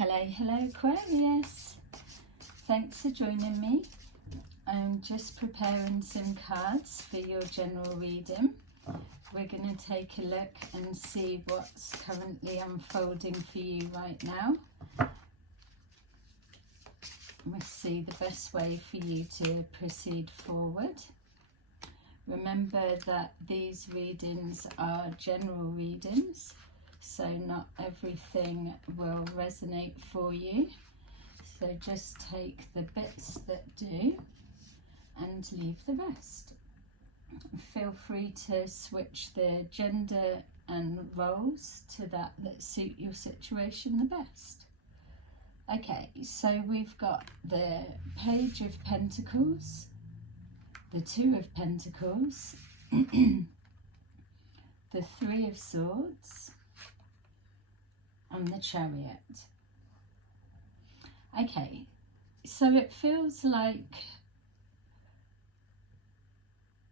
Hello Aquarius, thanks for joining me. I'm just preparing some cards for your general reading. We're going to take a look and see what's currently unfolding for you right now. We'll see the best way for you to proceed forward. Remember that these readings are general readings, so not everything will resonate for you. So just take the bits that do and leave the rest. Feel free to switch the gender and roles to that suit your situation the best. Okay, so we've got the Page of Pentacles, the Two of Pentacles, the Three of Swords, and the Chariot. Okay, so it feels like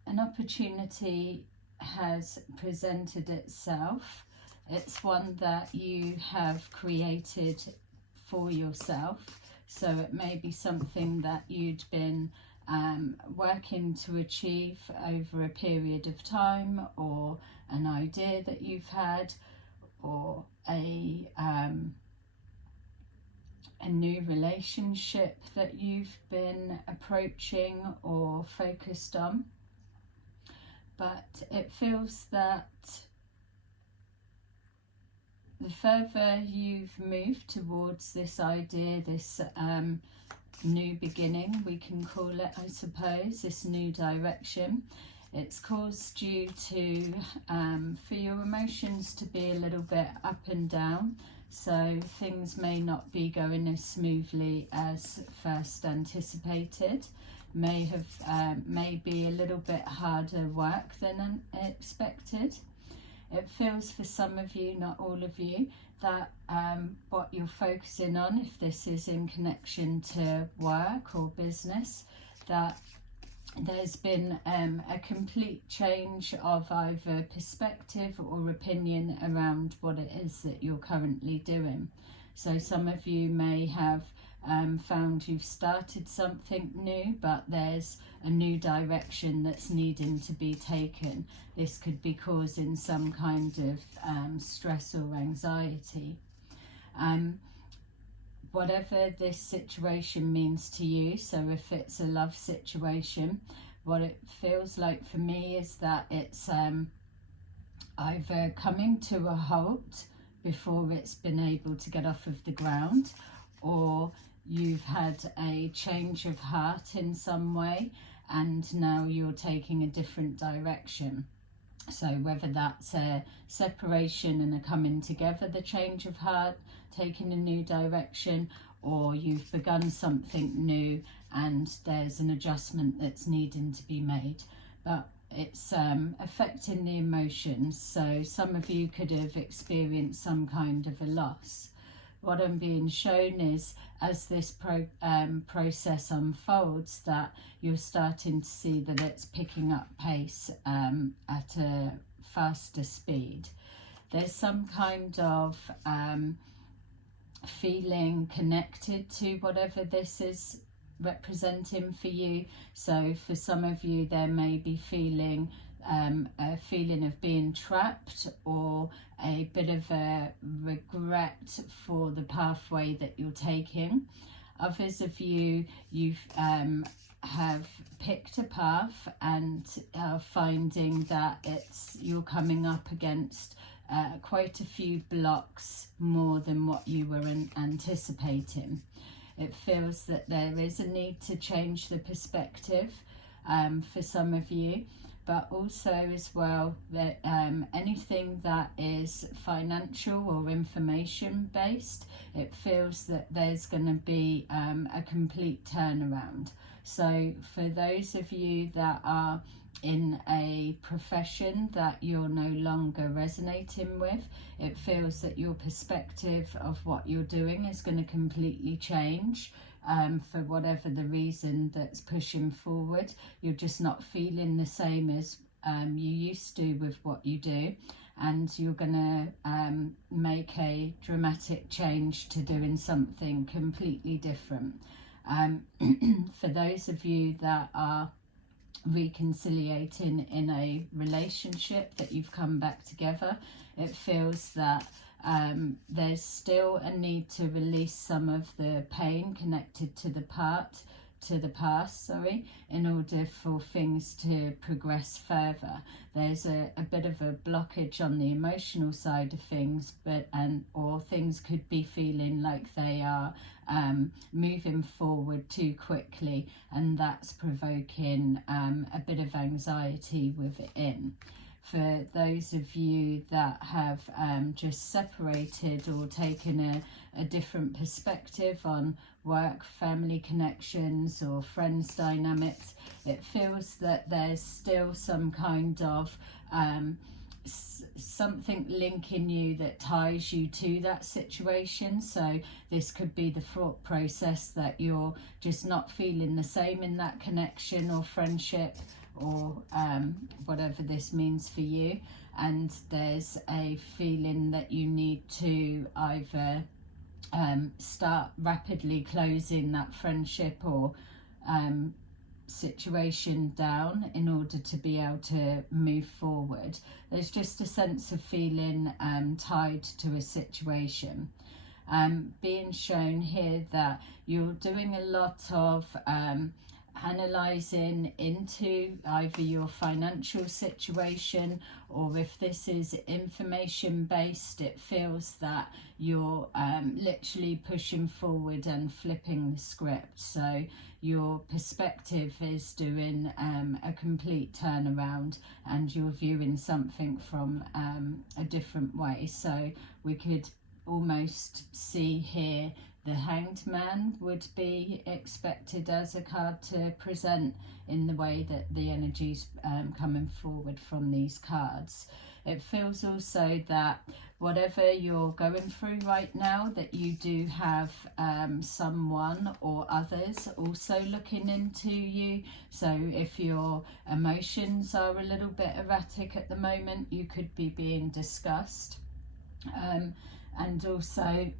an opportunity has presented itself. It's one that you have created for yourself, so it may be something that you'd been working to achieve over a period of time, or an idea that you've had, or a new relationship that you've been approaching or focused on. But it feels that the further you've moved towards this idea, this new beginning, we can call it, I suppose, this new direction, it's caused you to, for your emotions to be a little bit up and down. So things may not be going as smoothly as first anticipated. May be a little bit harder work than expected. It feels for some of you, not all of you, that what you're focusing on, if this is in connection to work or business, that there's been a complete change of either perspective or opinion around what it is that you're currently doing. So some of you may have found you've started something new, but there's a new direction that's needing to be taken. This could be causing some kind of stress or anxiety. Whatever this situation means to you, so if it's a love situation, what it feels like for me is that it's either coming to a halt before it's been able to get off of the ground, or you've had a change of heart in some way and now you're taking a different direction. So whether that's a separation and a coming together, the change of heart, taking a new direction, or you've begun something new and there's an adjustment that's needing to be made. But it's affecting the emotions. So some of you could have experienced some kind of a loss. What I'm being shown is, as this process unfolds, that you're starting to see that it's picking up pace at a faster speed. There's some kind of feeling connected to whatever this is representing for you. So for some of you, there may be a feeling of being trapped, or a bit of a regret for the pathway that you're taking. Others of you, have picked a path and are finding that you're coming up against quite a few blocks more than what you were anticipating. It feels that there is a need to change the perspective for some of you, but also as well that anything that is financial or information based, it feels that there's going to be a complete turnaround. So for those of you that are in a profession that you're no longer resonating with, it feels that your perspective of what you're doing is going to completely change. For whatever the reason that's pushing forward, you're just not feeling the same as you used to with what you do, and you're going to make a dramatic change to doing something completely different. For those of you that are reconciliating in a relationship, that you've come back together, it feels that there's still a need to release some of the pain connected to the past, in order for things to progress further. There's a bit of a blockage on the emotional side of things, or things could be feeling like they are moving forward too quickly, and that's provoking a bit of anxiety within. For those of you that have just separated or taken a different perspective on work, family connections or friends dynamics, it feels that there's still some kind of something linking you that ties you to that situation. So this could be the thought process that you're just not feeling the same in that connection or friendship, or whatever this means for you, and there's a feeling that you need to either start rapidly closing that friendship or situation down in order to be able to move forward. There's just a sense of feeling tied to a situation. Being shown here that you're doing a lot of analysing into either your financial situation, or if this is information based, it feels that you're literally pushing forward and flipping the script. So your perspective is doing a complete turnaround, and you're viewing something from a different way. So we could almost see here the Hanged Man would be expected as a card to present in the way that the energy's coming forward from these cards. It feels also that whatever you're going through right now, that you do have someone or others also looking into you. So if your emotions are a little bit erratic at the moment, you could be being discussed. And also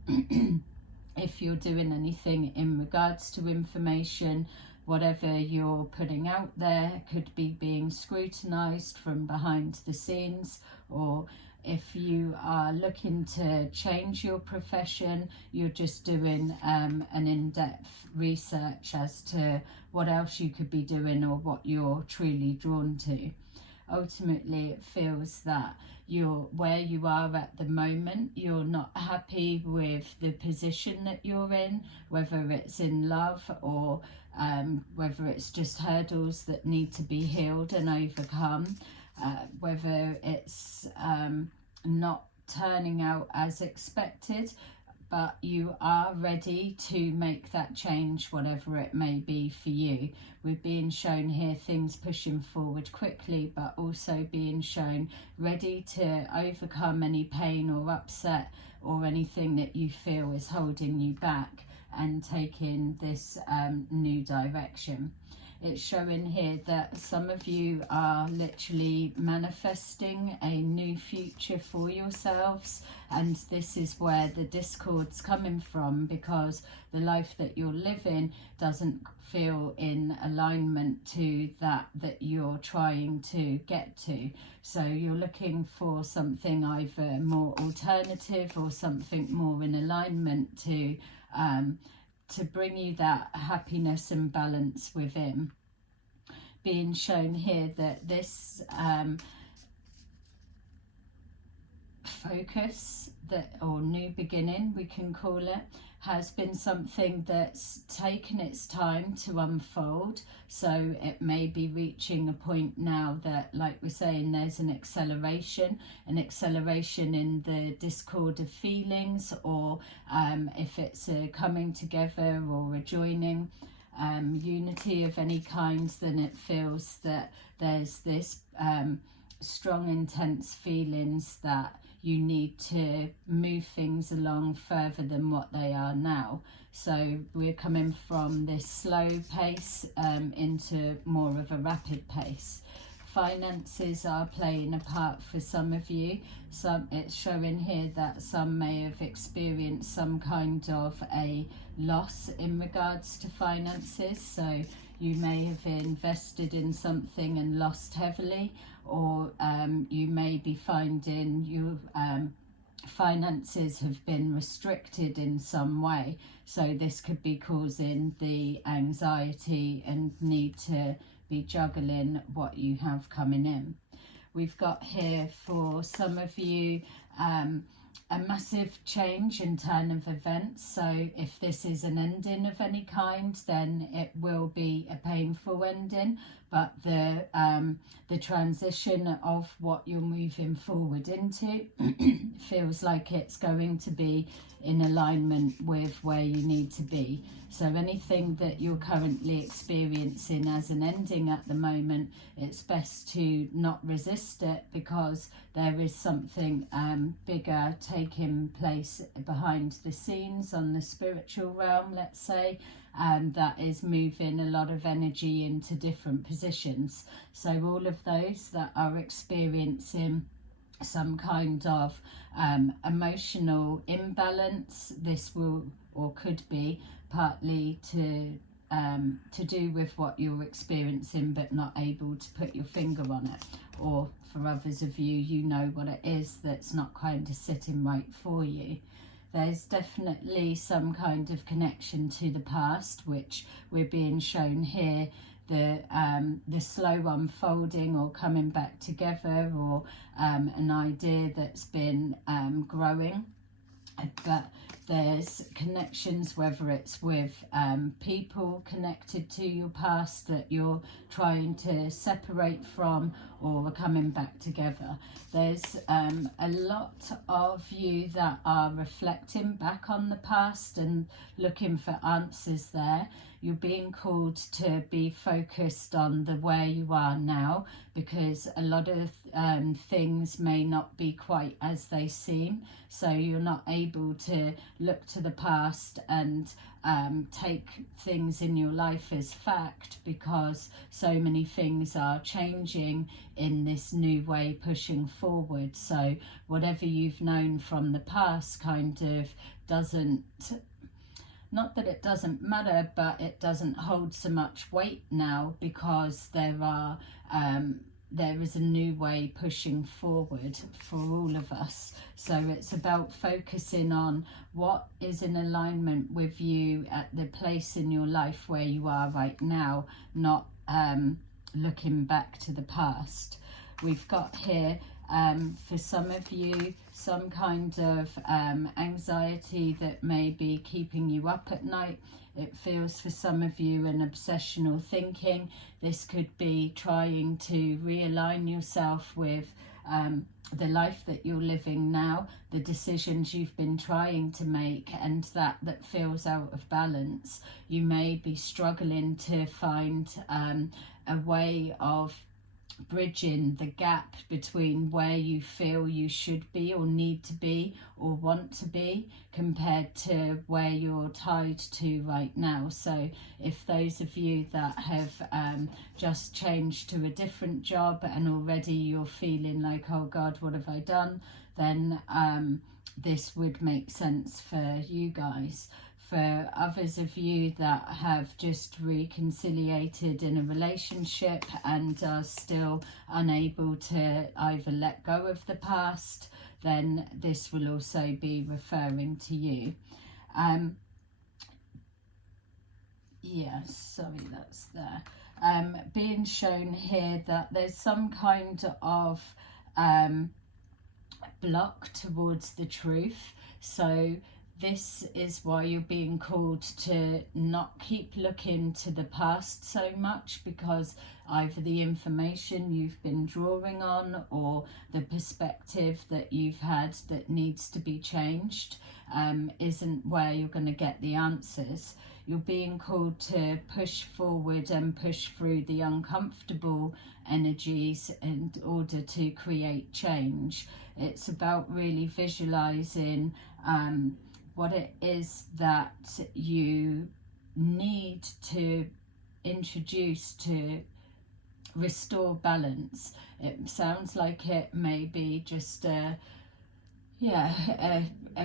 if you're doing anything in regards to information, whatever you're putting out there could be being scrutinized from behind the scenes. Or if you are looking to change your profession, you're just doing an in-depth research as to what else you could be doing or what you're truly drawn to. Ultimately, it feels that you're where you are at the moment. You're not happy with the position that you're in, whether it's in love or whether it's just hurdles that need to be healed and overcome, whether it's not turning out as expected, but you are ready to make that change, whatever it may be for you. We're being shown here things pushing forward quickly, but also being shown ready to overcome any pain or upset or anything that you feel is holding you back, and taking this new direction. It's showing here that some of you are literally manifesting a new future for yourselves, and this is where the discord's coming from, because the life that you're living doesn't feel in alignment to that you're trying to get to. So you're looking for something either more alternative or something more in alignment to bring you that happiness and balance within. Being shown here that this focus, or new beginning we can call it, has been something that's taken its time to unfold. So it may be reaching a point now that, like we're saying, there's an acceleration in the discord of feelings, or if it's a coming together or a joining, unity of any kind, then it feels that there's this strong, intense feelings that you need to move things along further than what they are now. So we're coming from this slow pace into more of a rapid pace. finances are playing a part for some of you. It's showing here that some may have experienced some kind of a loss in regards to finances. So you may have invested in something and lost heavily, or you may be finding your finances have been restricted in some way. So this could be causing the anxiety and need to be juggling what you have coming in. We've got here for some of you a massive change in turn of events. So if this is an ending of any kind, then it will be a painful ending, but the transition of what you're moving forward into feels like it's going to be in alignment with where you need to be. So anything that you're currently experiencing as an ending at the moment, it's best to not resist it, because there is something bigger taking place behind the scenes on the spiritual realm, let's say, that is moving a lot of energy into different positions. So all of those that are experiencing some kind of emotional imbalance, this will or could be partly to do with what you're experiencing but not able to put your finger on it, or for others of you, you know what it is that's not kind of sitting right for you. There's definitely some kind of connection to the past, which we're being shown here, the slow unfolding or coming back together, or an idea that's been growing. But there's connections, whether it's with people connected to your past that you're trying to separate from, or are coming back together. There's a lot of you that are reflecting back on the past and looking for answers there. You're being called to be focused on the where you are now, because a lot of things may not be quite as they seem. So you're not able to look to the past and take things in your life as fact, because so many things are changing in this new way pushing forward. So whatever you've known from the past kind of doesn't, not that it doesn't matter, but it doesn't hold so much weight now, because there is a new way pushing forward for all of us. So it's about focusing on what is in alignment with you at the place in your life where you are right now, not looking back to the past. We've got here for some of you some kind of anxiety that may be keeping you up at night. It feels for some of you an obsessional thinking. This could be trying to realign yourself with the life that you're living now, the decisions you've been trying to make, and that feels out of balance. You may be struggling to find a way of bridging the gap between where you feel you should be or need to be or want to be compared to where you're tied to right now. So if those of you that have just changed to a different job and already you're feeling like, oh God, what have I done, then this would make sense for you guys. For others of you that have just reconciliated in a relationship and are still unable to either let go of the past, then this will also be referring to you. Yeah, sorry, that's there. Being shown here that there's some kind of block towards the truth. So this is why you're being called to not keep looking to the past so much, because either the information you've been drawing on or the perspective that you've had that needs to be changed isn't where you're going to get the answers. You're being called to push forward and push through the uncomfortable energies in order to create change. It's about really visualizing what it is that you need to introduce to restore balance. It sounds like it may be just a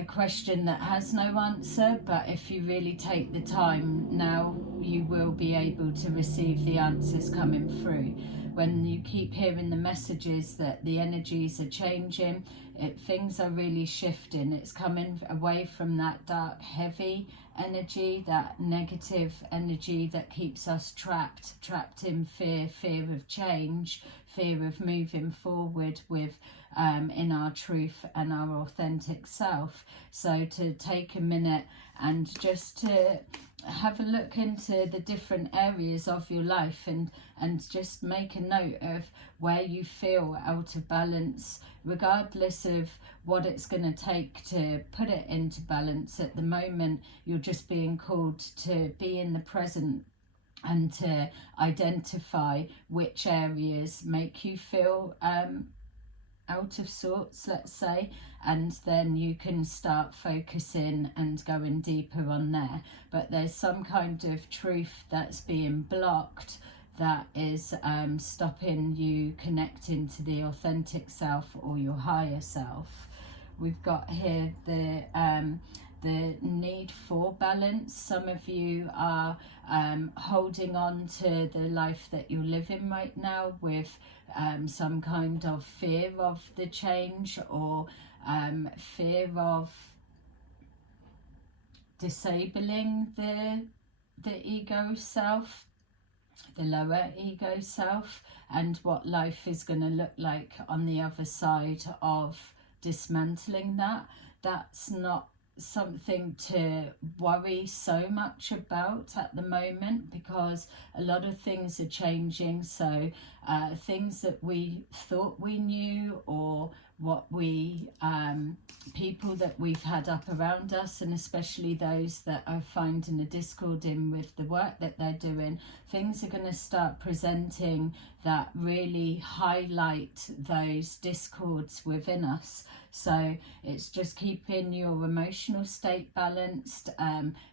question that has no answer, but if you really take the time now, you will be able to receive the answers coming through. When you keep hearing the messages that the energies are changing, things are really shifting. It's coming away from that dark, heavy energy, that negative energy that keeps us trapped in fear of change, fear of moving forward with in our truth and our authentic self. So to take a minute and just to have a look into the different areas of your life and just make a note of where you feel out of balance, regardless of what it's going to take to put it into balance. At the moment, you're just being called to be in the present and to identify which areas make you feel out of sorts, let's say, and then you can start focusing and going deeper on there. But there's some kind of truth that's being blocked that is stopping you connecting to the authentic self or your higher self. We've got here the need for balance. Some of you are holding on to the life that you're living right now with some kind of fear of the change, or fear of disabling the ego self, the lower ego self, and what life is going to look like on the other side of dismantling that. That's not something to worry so much about at the moment, because a lot of things are changing. So things that we thought we knew, or what we people that we've had up around us, and especially those that are finding a discord in with the work that they're doing, things are going to start presenting that really highlight those discords within us. So it's just keeping your emotional state balanced,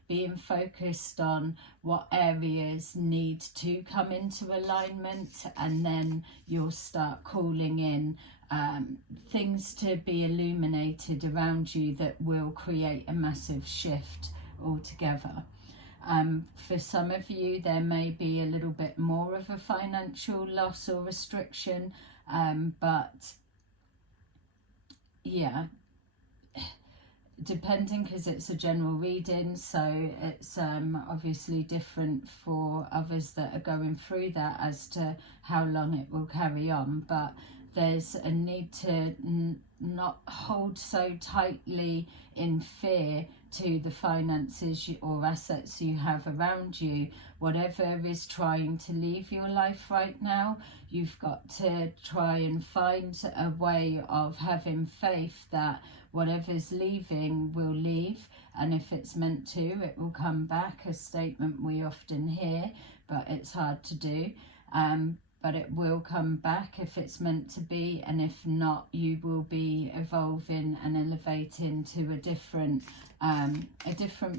being focused on what areas need to come into alignment, and then you'll start calling in things to be illuminated around you that will create a massive shift altogether. For some of you, there may be a little bit more of a financial loss or restriction, but yeah, depending, because it's a general reading, so it's obviously different for others that are going through that as to how long it will carry on. But there's a need to not hold so tightly in fear to the finances or assets you have around you. Whatever is trying to leave your life right now, you've got to try and find a way of having faith that whatever's leaving will leave, and if it's meant to, it will come back. A statement we often hear, but it's hard to do. But it will come back if it's meant to be, and if not, you will be evolving and elevating to a different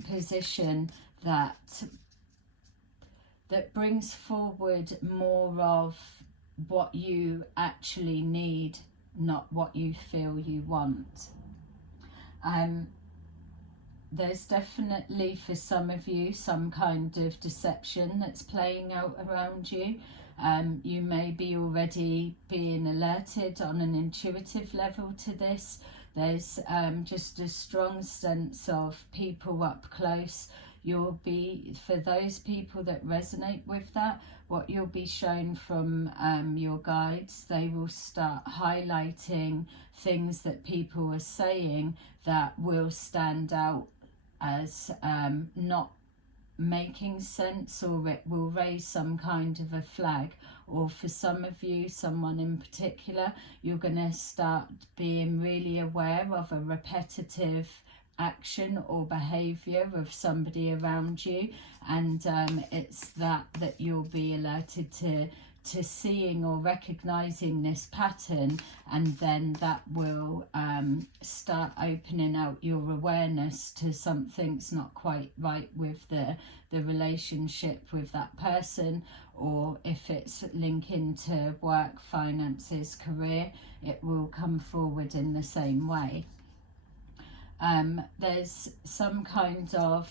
position that brings forward more of what you actually need, not what you feel you want. There's definitely, for some of you, some kind of deception that's playing out around you. You may be already being alerted on an intuitive level to this. There's just a strong sense of people up close. You'll be, for those people that resonate with that, what you'll be shown from your guides, they will start highlighting things that people are saying that will stand out as not making sense, or it will raise some kind of a flag. Or for some of you, someone in particular, you're going to start being really aware of a repetitive action or behavior of somebody around you, and it's that you'll be alerted to seeing or recognizing this pattern, and then that will start opening out your awareness to something's not quite right with the relationship with that person, or if it's linking to work, finances, career, it will come forward in the same way. There's some kind of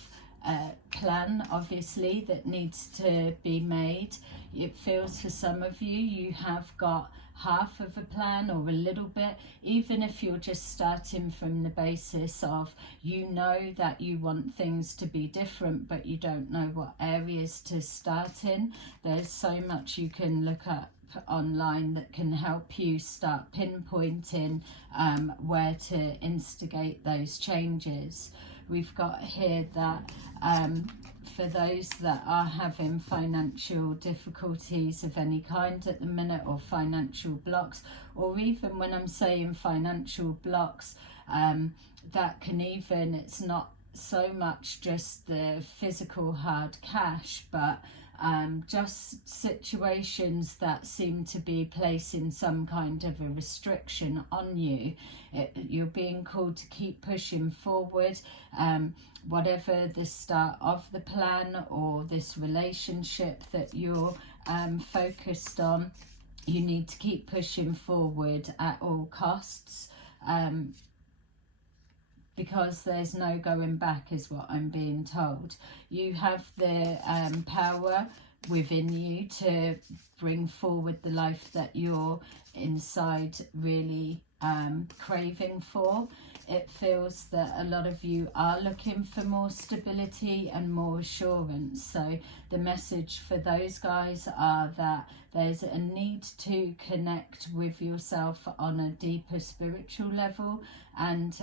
plan, obviously, that needs to be made. It feels for some of you, you have got half of a plan or a little bit, even if you're just starting from the basis of, you know that you want things to be different, but you don't know what areas to start in. There's so much you can look up online that can help you start pinpointing where to instigate those changes. We've got here that for those that are having financial difficulties of any kind at the minute, or financial blocks, or even when I'm saying financial blocks, that can even, it's not so much just the physical hard cash, but just situations that seem to be placing some kind of a restriction on you. You're being called to keep pushing forward, whatever the start of the plan or this relationship that you're focused on. You need to keep pushing forward at all costs, because there's no going back, is what I'm being told. You have the power within you to bring forward the life that you're inside really craving for. It feels that a lot of you are looking for more stability and more assurance. So the message for those guys are that there's a need to connect with yourself on a deeper spiritual level, and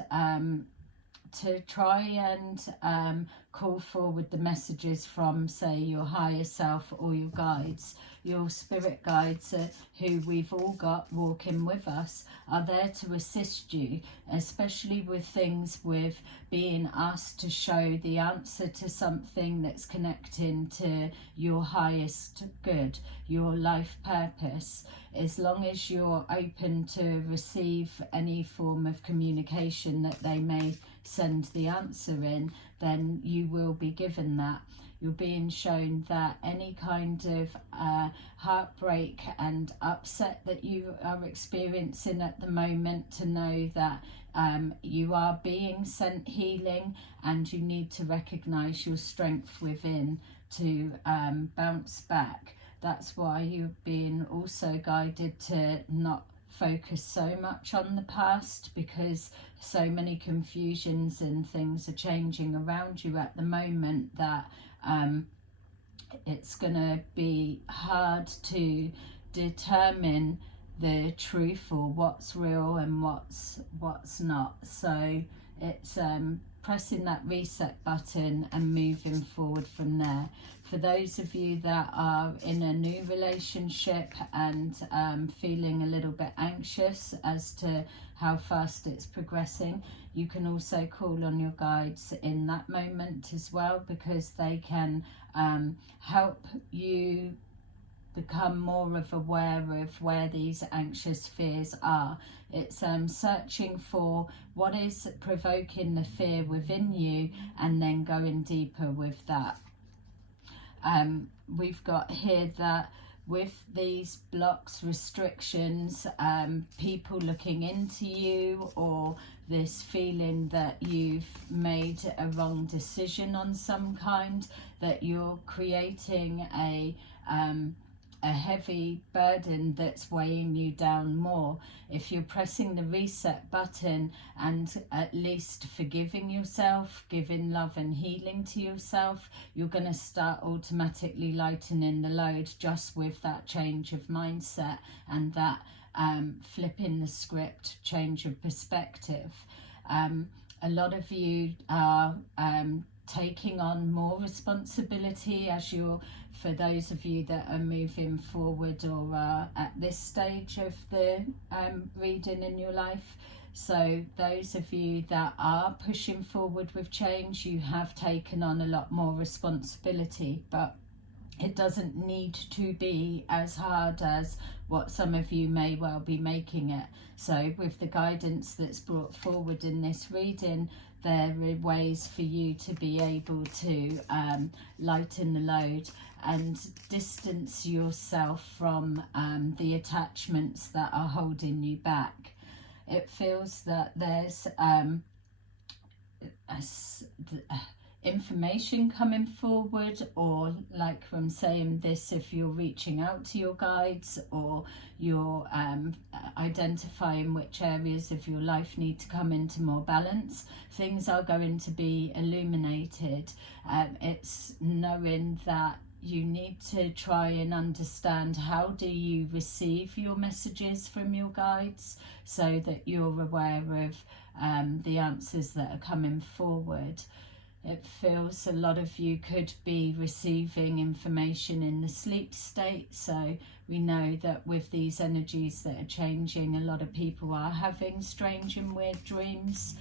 to try and call forward the messages from, say, your higher self or your guides. Your spirit guides, who we've all got walking with us, are there to assist you, especially with things with being asked to show the answer to something that's connecting to your highest good, your life purpose. As long as you're open to receive any form of communication that they may send the answer in, then you will be given that. You're being shown that any kind of heartbreak and upset that you are experiencing at the moment, to know that you are being sent healing, and you need to recognize your strength within to bounce back. That's why you're being also guided to not focus so much on the past, because so many confusions and things are changing around you at the moment that it's going to be hard to determine the truth, or what's real and what's not. So it's pressing that reset button and moving forward from there. For those of you that are in a new relationship and feeling a little bit anxious as to how fast it's progressing, you can also call on your guides in that moment as well, because they can help you become more of aware of where these anxious fears are. It's searching for what is provoking the fear within you, and then going deeper with that. We've got here that with these blocks, restrictions, people looking into you, or this feeling that you've made a wrong decision on some kind, that you're creating a heavy burden that's weighing you down more. If you're pressing the reset button and at least forgiving yourself, giving love and healing to yourself, you're going to start automatically lightening the load just with that change of mindset and that flipping the script, change of perspective. A lot of you are taking on more responsibility as you're, for those of you that are moving forward or are at this stage of the reading in your life. So those of you that are pushing forward with change, you have taken on a lot more responsibility, but it doesn't need to be as hard as what some of you may well be making it. So with the guidance that's brought forward in this reading, there are ways for you to be able to lighten the load and distance yourself from the attachments that are holding you back. It feels that there's information coming forward, or like I'm saying this, if you're reaching out to your guides or you're identifying which areas of your life need to come into more balance, things are going to be illuminated. It's knowing that you need to try and understand how do you receive your messages from your guides, so that you're aware of the answers that are coming forward. It feels a lot of you could be receiving information in the sleep state, so we know that with these energies that are changing, a lot of people are having strange and weird dreams.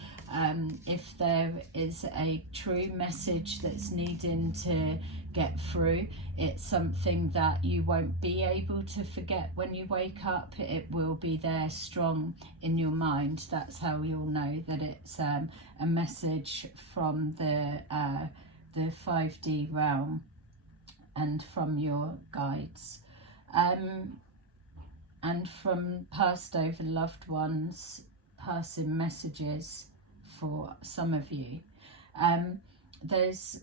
If there is a true message that's needing to get through, it's something that you won't be able to forget when you wake up. It will be there strong in your mind. That's how you'll know that it's a message from the 5D realm and from your guides, and from past over loved ones, passing messages for some of you. There's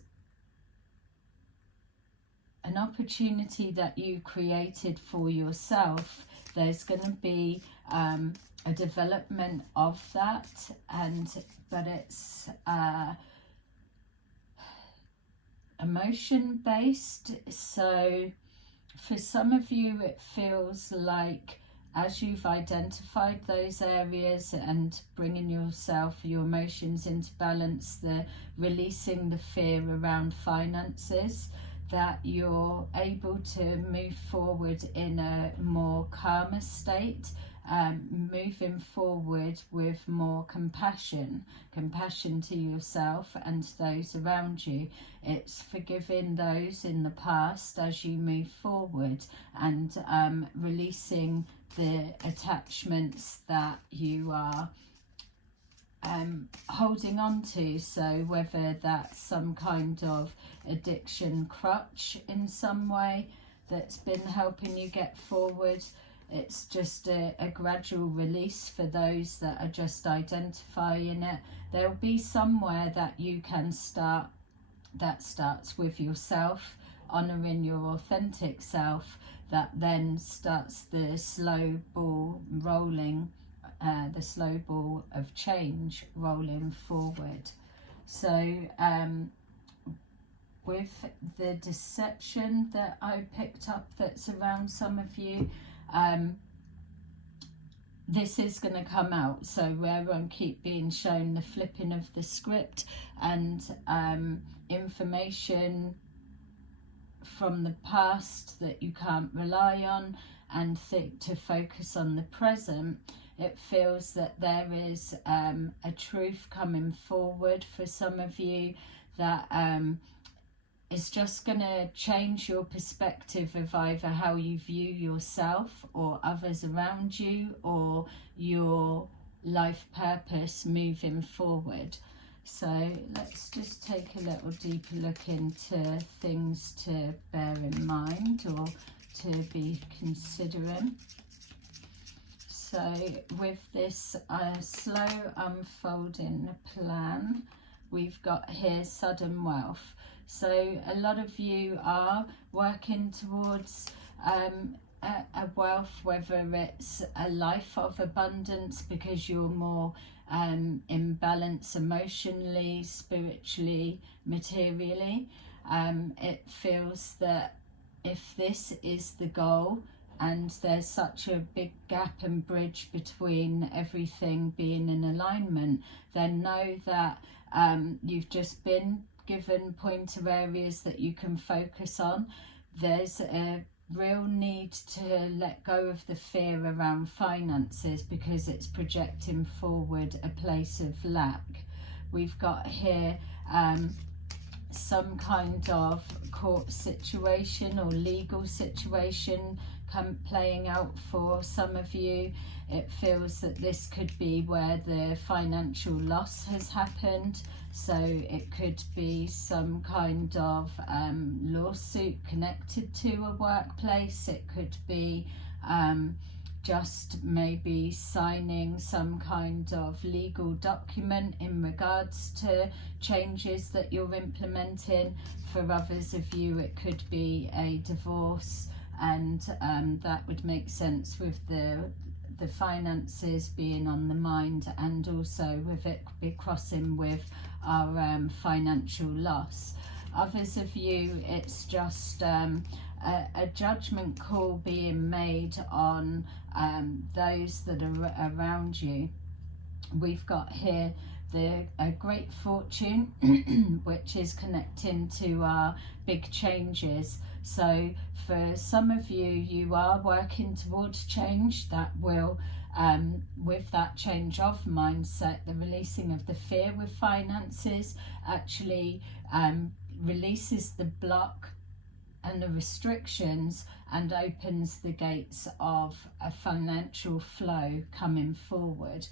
an opportunity that you created for yourself. There's going to be a development of that, but it's emotion based. So for some of you, it feels like as you've identified those areas and bringing yourself, your emotions into balance, the releasing the fear around finances, that you're able to move forward in a more calmer state, moving forward with more compassion to yourself and those around you. It's forgiving those in the past as you move forward, and releasing the attachments that you are holding on to. So whether that's some kind of addiction crutch in some way that's been helping you get forward, it's just a gradual release for those that are just identifying it. There'll be somewhere that you can start, that starts with yourself, honouring your authentic self, that then starts the slow ball rolling, the slow ball of change rolling forward. So with the deception that I picked up that's around some of you, this is going to come out. So where I keep being shown the flipping of the script and information from the past that you can't rely on, and to focus on the present, it feels that there is a truth coming forward for some of you that is just going to change your perspective of either how you view yourself or others around you, or your life purpose moving forward. So let's just take a little deeper look into things to bear in mind or to be considering. So with this slow unfolding plan, we've got here sudden wealth. So a lot of you are working towards a wealth, whether it's a life of abundance because you're more in balance emotionally, spiritually, materially. It feels that if this is the goal, and there's such a big gap and bridge between everything being in alignment, then know that you've just been given pointer areas that you can focus on. There's a real need to let go of the fear around finances because it's projecting forward a place of lack. We've got here some kind of court situation or legal situation playing out for some of you. It feels that this could be where the financial loss has happened. So it could be some kind of lawsuit connected to a workplace. It could be just maybe signing some kind of legal document in regards to changes that you're implementing. For others of you, it could be a divorce, and that would make sense with the finances being on the mind, and also with it be crossing with our financial loss. Others of you, it's just a judgment call being made on those that are around you. We've got here a great fortune, which is connecting to our big changes. So for some of you, you are working towards change that will, with that change of mindset, the releasing of the fear with finances actually releases the block and the restrictions and opens the gates of a financial flow coming forward.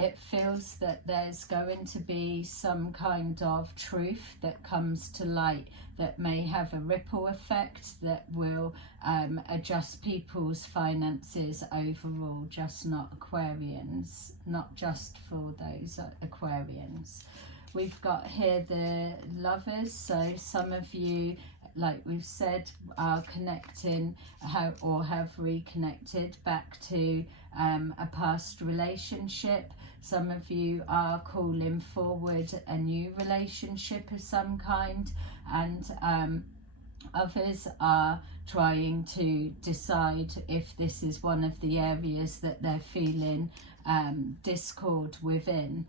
It feels that there's going to be some kind of truth that comes to light that may have a ripple effect that will adjust people's finances overall, just not Aquarians, not just for those Aquarians. We've got here the Lovers, so some of you, like we've said, are connecting or have reconnected back to a past relationship. Some of you are calling forward a new relationship of some kind, and others are trying to decide if this is one of the areas that they're feeling discord within.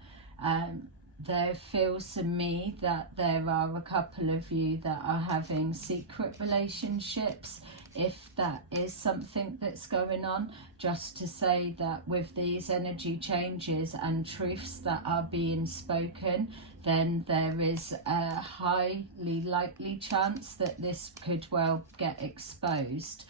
There feels to me that there are a couple of you that are having secret relationships, if that is something that's going on. Just to say that with these energy changes and truths that are being spoken, then there is a highly likely chance that this could well get exposed.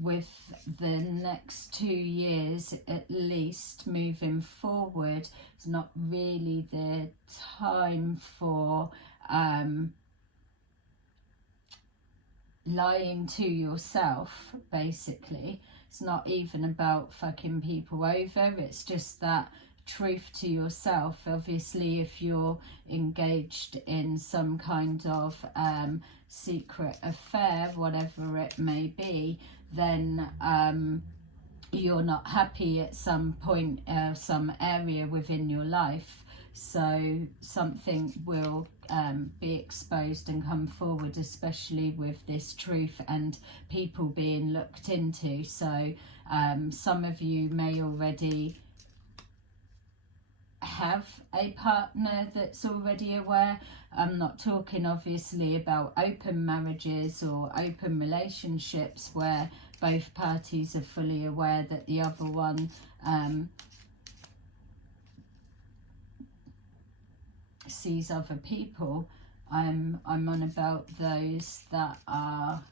With the next 2 years at least moving forward, it's not really the time for lying to yourself, basically. It's not even about fucking people over, it's just that truth to yourself. Obviously, if you're engaged in some kind of secret affair, whatever it may be, then you're not happy at some point, some area within your life. So something will be exposed and come forward, especially with this truth and people being looked into. So some of you may already have a partner that's already aware. I'm not talking obviously about open marriages or open relationships where both parties are fully aware that the other one sees other people. I'm on about those that are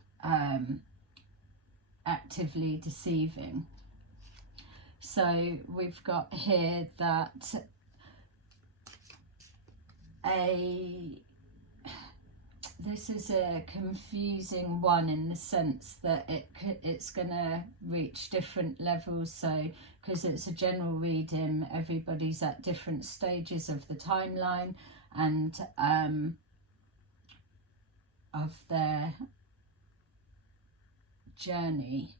actively deceiving. So we've got here that this is a confusing one in the sense that it's gonna reach different levels. So because it's a general reading, everybody's at different stages of the timeline and of their journey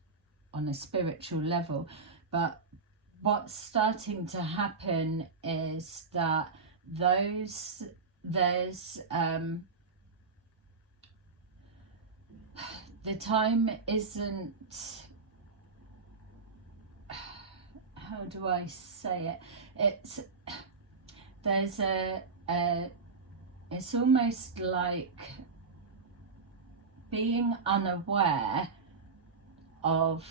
on a spiritual level. But what's starting to happen is that there's the time isn't, how do I say it, there's it's almost like being unaware of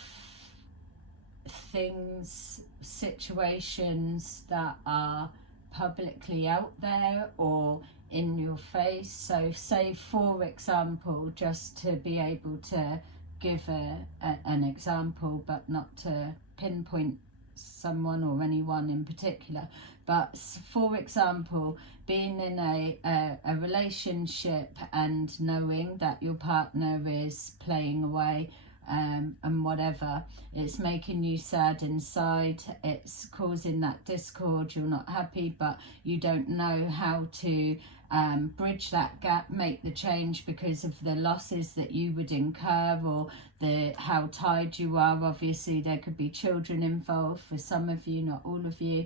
things, situations that are publicly out there or in your face. So say, for example, just to be able to give an example, but not to pinpoint someone or anyone in particular, but for example, being in a relationship and knowing that your partner is playing away, and whatever, it's making you sad inside, it's causing that discord, you're not happy, but you don't know how to bridge that gap, make the change because of the losses that you would incur, or how tired you are. Obviously there could be children involved for some of you, not all of you,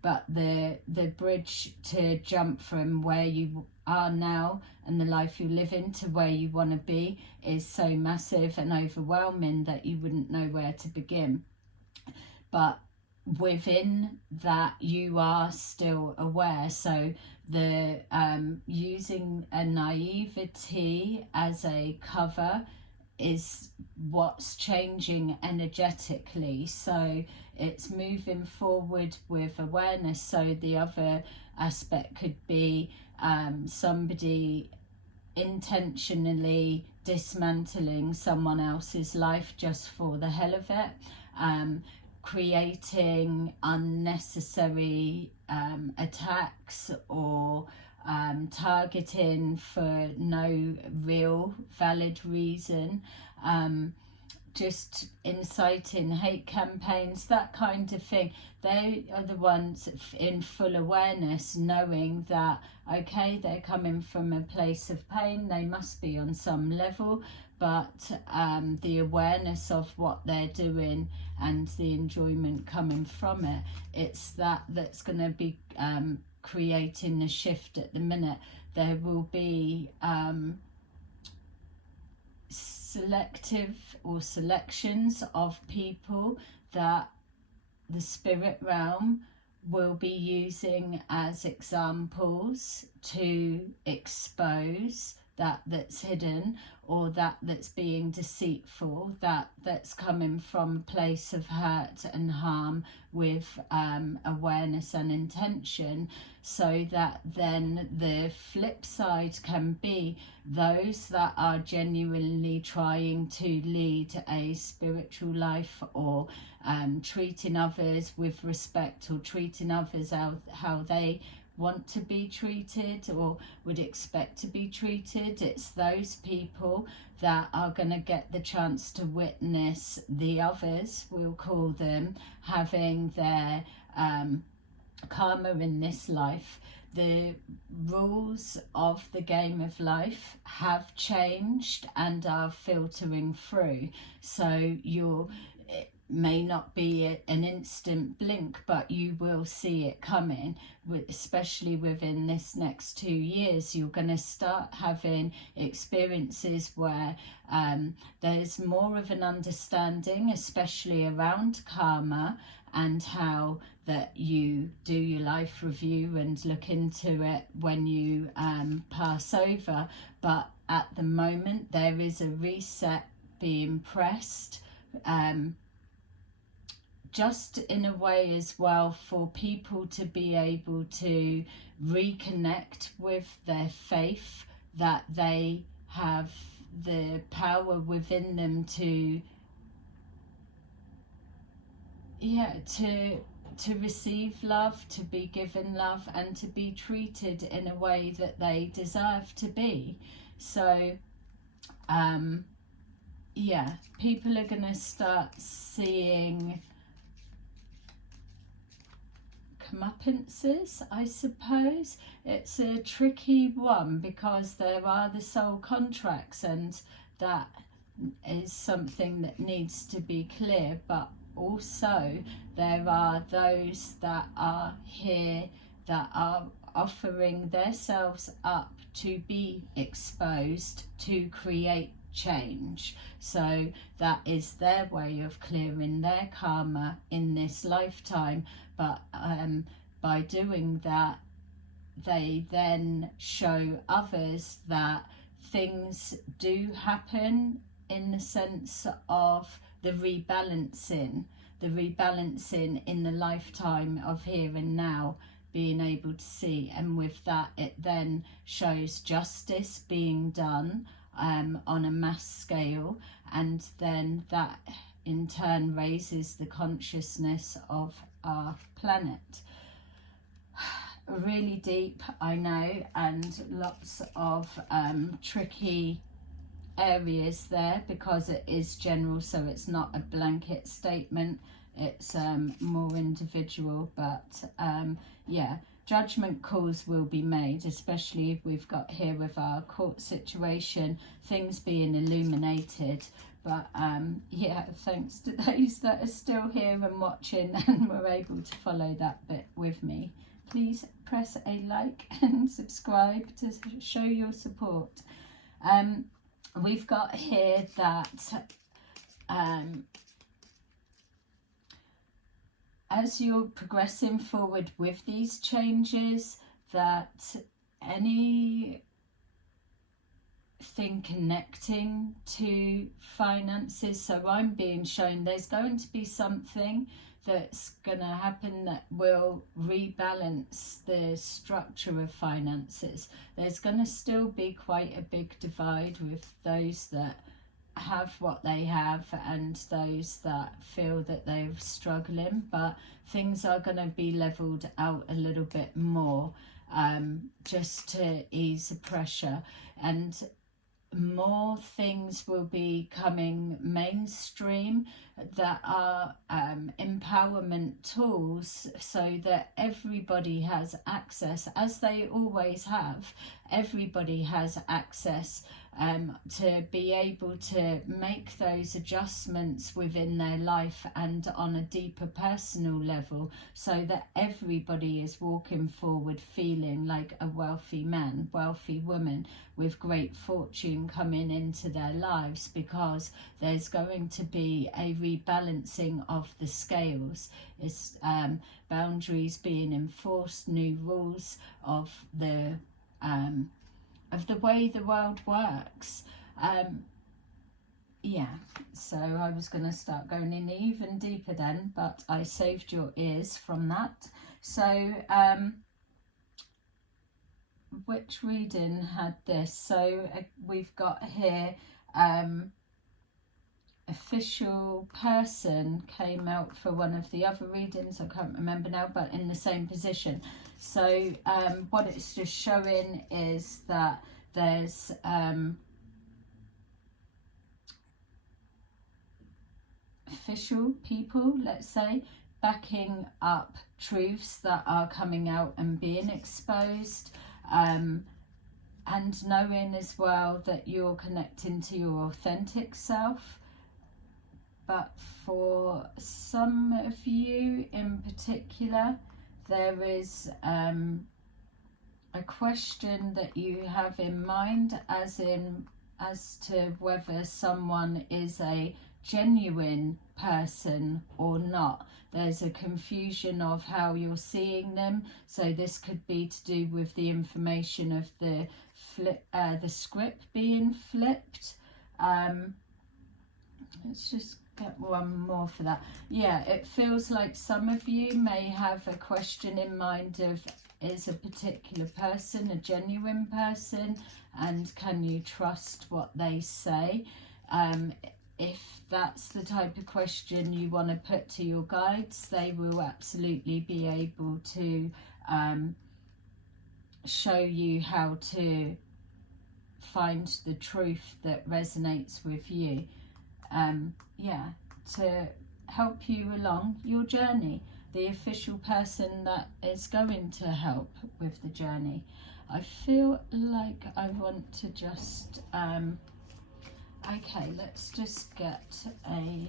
but the bridge to jump from where you are now and the life you live in to where you want to be is so massive and overwhelming that you wouldn't know where to begin. But within that, you are still aware. So the using a naivety as a cover is what's changing energetically. So it's moving forward with awareness. So the other aspect could be somebody intentionally dismantling someone else's life just for the hell of it, creating unnecessary attacks, or targeting for no real valid reason, just inciting hate campaigns, that kind of thing. They are the ones in full awareness, knowing that, okay, they're coming from a place of pain, they must be on some level, but the awareness of what they're doing and the enjoyment coming from it, it's that's going to be creating the shift at the minute. There will be selective or selections of people that the spirit realm will be using as examples to expose that's hidden, or that's being deceitful, that's coming from a place of hurt and harm with awareness and intention, so that then the flip side can be those that are genuinely trying to lead a spiritual life, or treating others with respect, or treating others how they want to be treated or would expect to be treated. It's those people that are going to get the chance to witness the others, we'll call them, having their karma in this life. The rules of the game of life have changed and are filtering through. So it may not be an instant blink, but you will see it coming, especially within this next 2 years. You're going to start having experiences where there's more of an understanding, especially around karma, and how that you do your life review and look into it when you pass over. But at the moment there is a reset being pressed, just in a way as well, for people to be able to reconnect with their faith, that they have the power within them to receive love, to be given love, and to be treated in a way that they deserve to be. So people are going to start seeing comeuppances, I suppose. It's a tricky one because there are the soul contracts, and that is something that needs to be clear, but also there are those that are here that are offering themselves up to be exposed to create change. So that is their way of clearing their karma in this lifetime. But by doing that, they then show others that things do happen, in the sense of the rebalancing in the lifetime of here and now being able to see, and with that it then shows justice being done on a mass scale, and then that in turn raises the consciousness of our planet. Really deep, I know, and lots of tricky areas there, because it is general, so it's not a blanket statement, it's more individual. But yeah, judgment calls will be made, especially if we've got here with our court situation, things being illuminated. But yeah, thanks to those that are still here and watching and were able to follow that bit with me. Please press a like and subscribe to show your support. We've got here that as you're progressing forward with these changes, that anything connecting to finances, so I'm being shown there's going to be something that's going to happen that will rebalance the structure of finances. There's going to still be quite a big divide with those that have what they have and those that feel that they're struggling, but things are going to be leveled out a little bit more, just to ease the pressure, and more things will be coming mainstream that are empowerment tools, so that everybody has access, as they always have. Everybody has access to be able to make those adjustments within their life and on a deeper personal level, so that everybody is walking forward feeling like a wealthy man, wealthy woman, with great fortune coming into their lives, because there's going to be a rebalancing of the scales. It's boundaries being enforced, new rules of the way the world works. Yeah, so I was going to start going in even deeper then, but I saved your ears from that. So which reading had this? So we've got here official person came out for one of the other readings, I can't remember now, but in the same position. So what it's just showing is that there's official people, let's say, backing up truths that are coming out and being exposed, and knowing as well that you're connecting to your authentic self. But for some of you in particular, there is a question that you have in mind, as to whether someone is a genuine person or not. There's a confusion of how you're seeing them, so this could be to do with the information of the script being flipped. Let's just get one more for that. Yeah, it feels like some of you may have a question in mind of, is a particular person a genuine person, and can you trust what they say? If that's the type of question you want to put to your guides, they will absolutely be able to show you how to find the truth that resonates with you. Yeah, to help you along your journey. The official person that is going to help with the journey. I feel like I want to just okay, let's just get a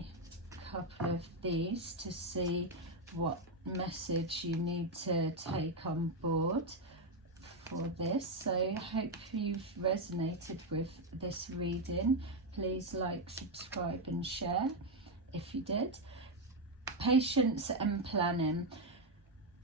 couple of these to see what message you need to take on board for this. So I hope you've resonated with this reading. Please like, subscribe and share if you did. Patience and planning.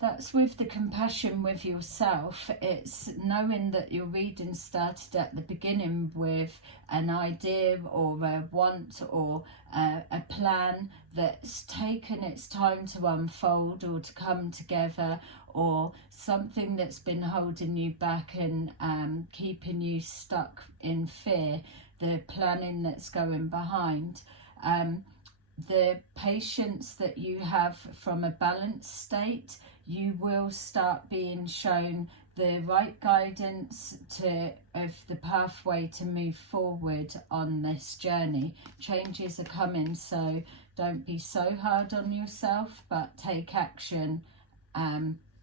That's with the compassion with yourself. It's knowing that your reading started at the beginning with an idea or a want or a plan that's taken its time to unfold or to come together, or something that's been holding you back and keeping you stuck in fear, the planning that's going behind. The patience that you have from a balanced state, you will start being shown the right guidance of the pathway to move forward on this journey. Changes are coming, so don't be so hard on yourself, but take action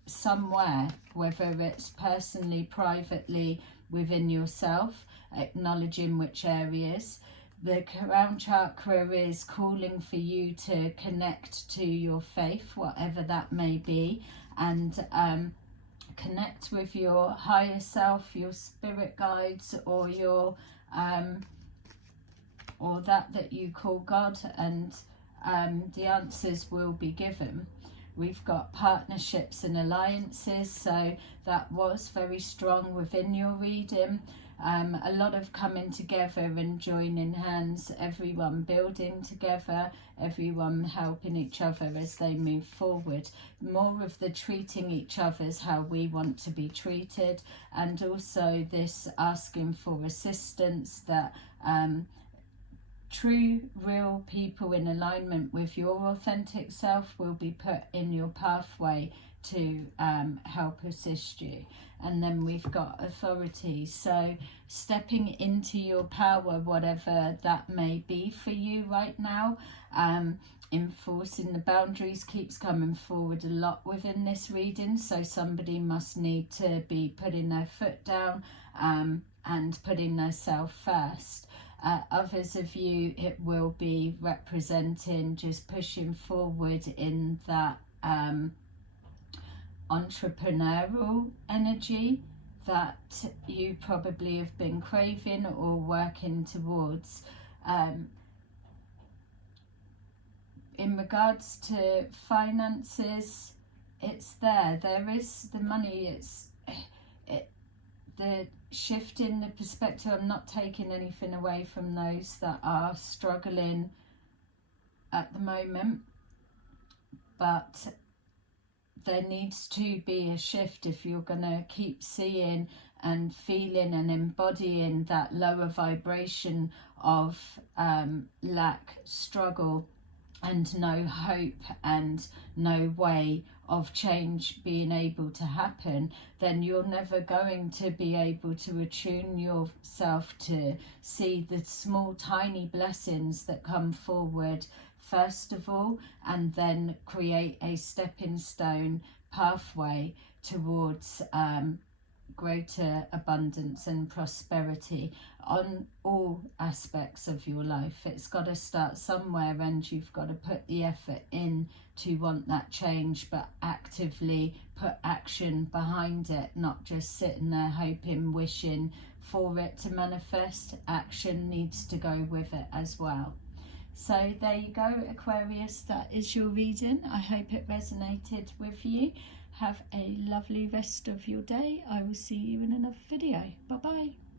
somewhere, whether it's personally, privately, within yourself, acknowledging which areas. The crown chakra is calling for you to connect to your faith, whatever that may be, and connect with your higher self, your spirit guides, or your or that you call God, and the answers will be given. We've got partnerships and alliances, so that was very strong within your reading. A lot of coming together and joining hands, everyone building together, everyone helping each other as they move forward. More of the treating each other as how we want to be treated, and also this asking for assistance, that true, real people in alignment with your authentic self will be put in your pathway to help assist you. And then we've got authority, so stepping into your power, whatever that may be for you right now. Enforcing the boundaries keeps coming forward a lot within this reading, so somebody must need to be putting their foot down and putting themselves first. Others of you, it will be representing just pushing forward in that entrepreneurial energy that you probably have been craving or working towards. In regards to finances, it's there is the money, the shift in the perspective. I'm not taking anything away from those that are struggling at the moment, but there needs to be a shift if you're going to keep seeing and feeling and embodying that lower vibration of lack, struggle, and no hope and no way of change being able to happen. Then you're never going to be able to attune yourself to see the small tiny blessings that come forward first of all, and then create a stepping stone pathway towards greater abundance and prosperity on all aspects of your life. It's got to start somewhere, and you've got to put the effort in to want that change, but actively put action behind it, not just sitting there hoping, wishing for it to manifest. Action needs to go with it as well. So there you go, Aquarius, that is your reading. I hope it resonated with you. Have a lovely rest of your day. I will see you in another video. Bye bye.